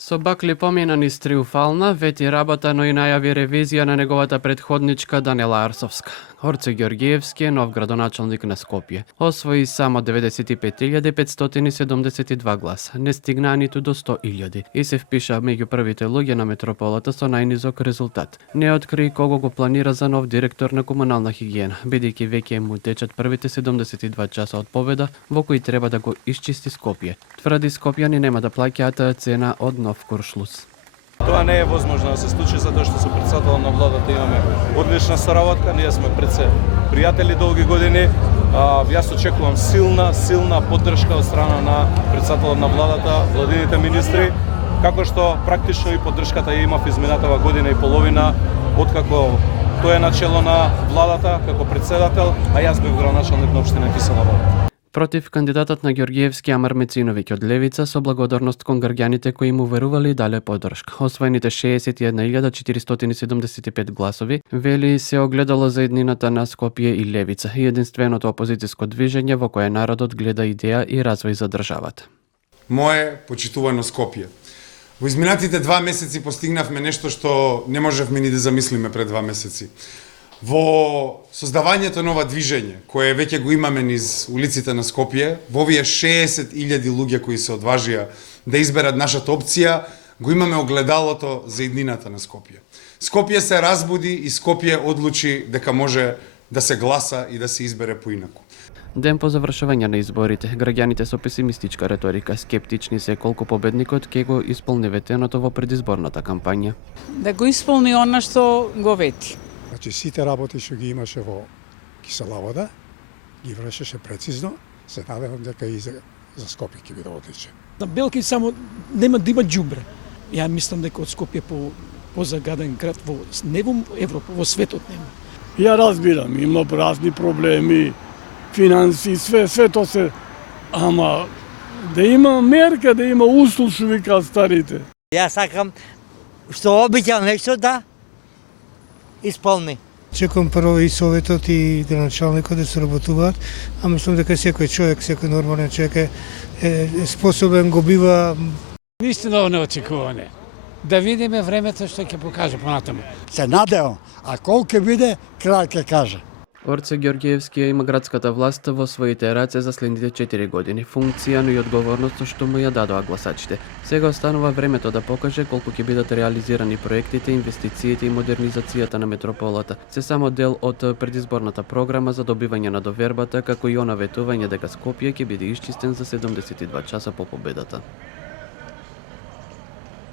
Со бакли помина низ триумфална, вети работа, но и најави ревизија на неговата предходничка Данела Арсовска. Орце Ѓоргиевски е нов градоначалник на Скопје. Освои само 95.572 гласа. Не стигнаа ниту до 100.000 и се впиша меѓу првите луѓе на метрополата со најнизок резултат. Не откри кого го планира за нов директор на комунална хигиена, бидејќи веќе му течат првите 72 часа од победа во кои треба да го исчисти Скопје. Тврди скопјани нема да плаќаат цена од нов куршлус. Тоа не е возможно да се случи затоа што со претседателот на владата имаме одлична соработка, ние сме предсе пријатели долги години. Јас очекувам силна поддршка од страна на претседателот на владата, владините министри, како што практично и поддршката ја имав изминатава година и половина откако тој е начело на владата како претседател, а јас бев градоначалник на општина Кисела Вода. Против кандидатот на Ѓоргиевски Амар Мециновиќ од Левица со благодарност кон граѓаните кои му верували и дале поддршка. Освоените 61.475 гласови вели се огледало за еднината на Скопје и Левица, единственото опозицијско движење во кое народот гледа идеја и развој за државата. Мое почитувано Скопје. Во изминатите 2 месеци постигнавме нешто што не можевме ни да замислиме пред 2 месеци. Во создавањето на ова движење, кое веќе го имаме низ улиците на Скопје, во овие 60.000 луѓе кои се одважија да изберат нашата опција, го имаме огледалото за иднината на Скопје. Скопје се разбуди и Скопје одлучи дека може да се гласа и да се избере поинаку. Ден по завршување на изборите, граѓаните со песимистичка реторика, скептични се колку победникот ќе го исполни ветеното во предизборната кампања. Да го исполни она што го вети. Значи, сите работи што ги имаше во Кисела Вода, ги вршеше прецизно, се надевам дека и за Скопје ќе биде одличен. На Белки само нема да има џубре. Ја мислам дека од Скопје позагаден град во не во Европа, во светот нема. Ја разбирам, има разни проблеми, финанси, све то се, ама да има мерка, да има услуг, што викаат старите. Ја сакам што обичам нешто да исполни. Чекам прво и советот и градоначалникот да се работуваат, а мислам дека секој човек, секој нормален човек е способен, го бива. Вистина неочекуване. Да видиме времето што ќе покаже понатаму. Се надевам, а колку ќе биде, крај ќе каже. Орце Ѓоргиевски има градската власт во своите раце за следните 4 години, функција, но и одговорност што му ја дадоа гласачите. Сега останува времето да покаже колку ќе бидат реализирани проектите, инвестициите и модернизацијата на метрополата. Се само дел од предизборната програма за добивање на довербата, како и она ветување дека Скопје ќе биде исчистен за 72 часа по победата.